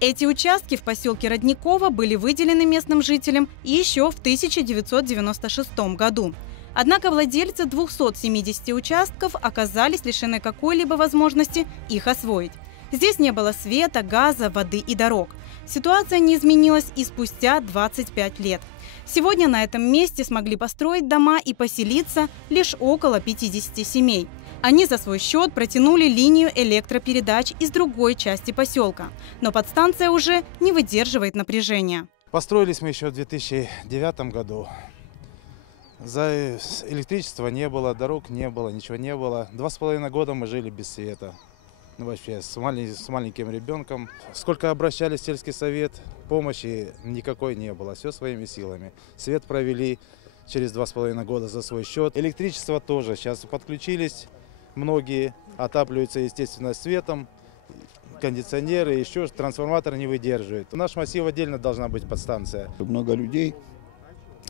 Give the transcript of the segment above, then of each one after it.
Эти участки в поселке Родниково были выделены местным жителям еще в 1996 году. Однако владельцы 270 участков оказались лишены какой-либо возможности их освоить. Здесь не было света, газа, воды и дорог. Ситуация не изменилась и спустя 25 лет. Сегодня на этом месте смогли построить дома и поселиться лишь около 50 семей. Они за свой счет протянули линию электропередач из другой части поселка. Но подстанция уже не выдерживает напряжения. Построились мы еще в 2009 году. За электричества не было, дорог не было, ничего не было. 2,5 года мы жили без света. Вообще с маленьким ребенком. Сколько обращались в сельский совет, помощи никакой не было. Все своими силами. Свет провели через 2,5 года за свой счет. Электричество тоже. Сейчас подключились. Многие отапливаются, естественно, светом, кондиционеры, еще трансформатор не выдерживает. В нашем массиве отдельно должна быть подстанция. Много людей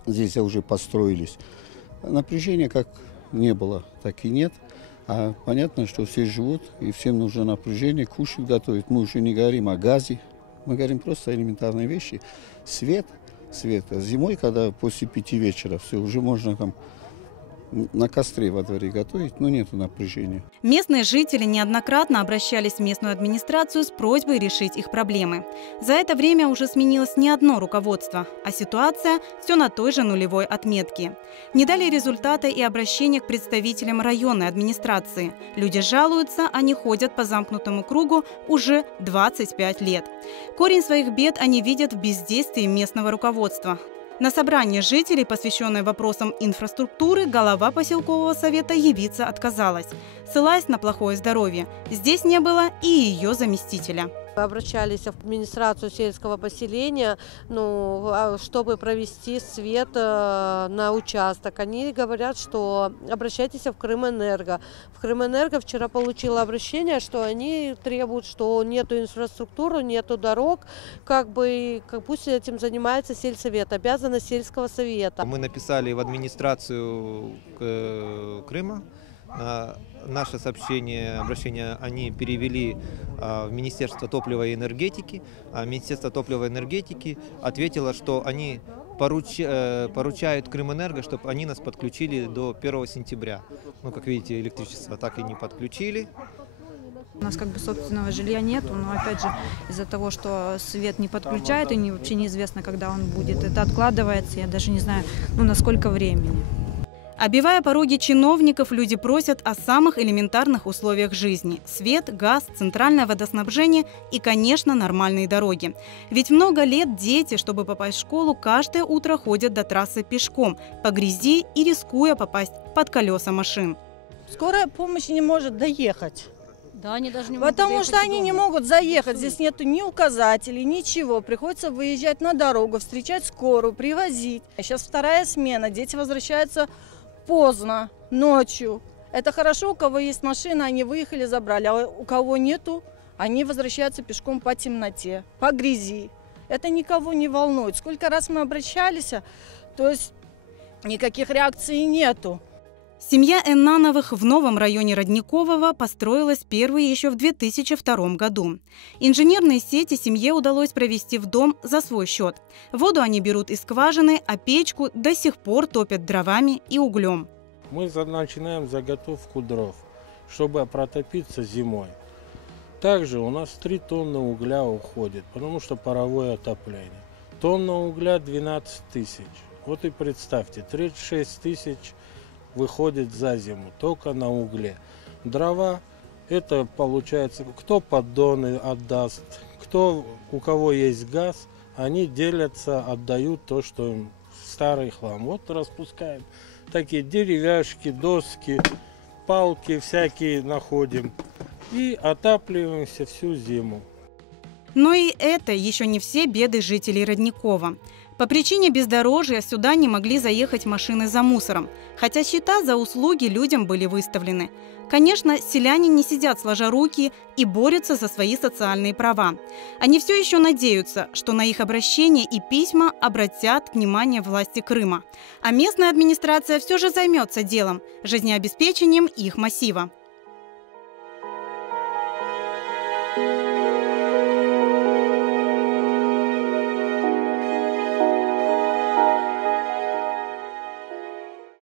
здесь уже построились. Напряжения как не было, так и нет. А понятно, что все живут, и всем нужно напряжение, кушать готовить. Мы уже не говорим о газе, мы говорим просто о элементарной вещи. Свет. Зимой, когда после 5 вечера, все, уже можно там на костре во дворе готовить, но нет напряжения. Местные жители неоднократно обращались в местную администрацию с просьбой решить их проблемы. За это время уже сменилось не одно руководство, а ситуация все на той же нулевой отметке. Не дали результата и обращения к представителям районной администрации. Люди жалуются, они ходят по замкнутому кругу уже 25 лет. Корень своих бед они видят в бездействии местного руководства. На собрании жителей, посвященное вопросам инфраструктуры, глава поселкового совета явиться отказалась, ссылаясь на плохое здоровье. Здесь не было и ее заместителя. Обращались в администрацию сельского поселения, чтобы провести свет на участок. Они говорят, что обращайтесь в Крымэнерго. В Крымэнерго вчера получила обращение, что они требуют, что нету инфраструктуры, нету дорог, пусть этим занимается сельсовет, обязанность сельского совета. Мы написали в администрацию Крыма. Наше обращение они перевели в Министерство топлива и энергетики. Министерство топлива и энергетики ответило, что они поручают Крымэнерго, чтобы они нас подключили до 1 сентября. Как видите, электричество так и не подключили. У нас собственного жилья нету, но опять же из-за того, что свет не подключают и вообще неизвестно, когда он будет, это откладывается, я даже не знаю, на сколько времени. Обивая пороги чиновников, люди просят о самых элементарных условиях жизни – свет, газ, центральное водоснабжение и, конечно, нормальные дороги. Ведь много лет дети, чтобы попасть в школу, каждое утро ходят до трассы пешком, по грязи и рискуя попасть под колеса машин. Скорая помощь не может доехать. Да, они даже не могут Потому что они не могут заехать, здесь нету ни указателей, ничего. Приходится выезжать на дорогу, встречать скорую, привозить. Сейчас вторая смена, дети возвращаются поздно, ночью. Это хорошо, у кого есть машина, они выехали, забрали. А у кого нету, они возвращаются пешком по темноте, по грязи. Это никого не волнует. Сколько раз мы обращались, то есть никаких реакций нету. Семья Эннановых в новом районе Родникового построилась первой еще в 2002 году. Инженерные сети семье удалось провести в дом за свой счет. Воду они берут из скважины, а печку до сих пор топят дровами и углем. Мы начинаем заготовку дров, чтобы протопиться зимой. Также у нас 3 тонны угля уходит, потому что паровое отопление. Тонна угля 12 тысяч. Вот и представьте, 36 тысяч выходит за зиму только на угле. Дрова, это получается, кто поддоны отдаст, у кого есть газ, они делятся, отдают то, что им старый хлам. Вот распускаем такие деревяшки, доски, палки всякие находим и отапливаемся всю зиму. Но и это еще не все беды жителей Родникова. По причине бездорожья сюда не могли заехать машины за мусором, хотя счета за услуги людям были выставлены. Конечно, селяне не сидят сложа руки и борются за свои социальные права. Они все еще надеются, что на их обращения и письма обратят внимание власти Крыма. А местная администрация все же займется делом – жизнеобеспечением их массива.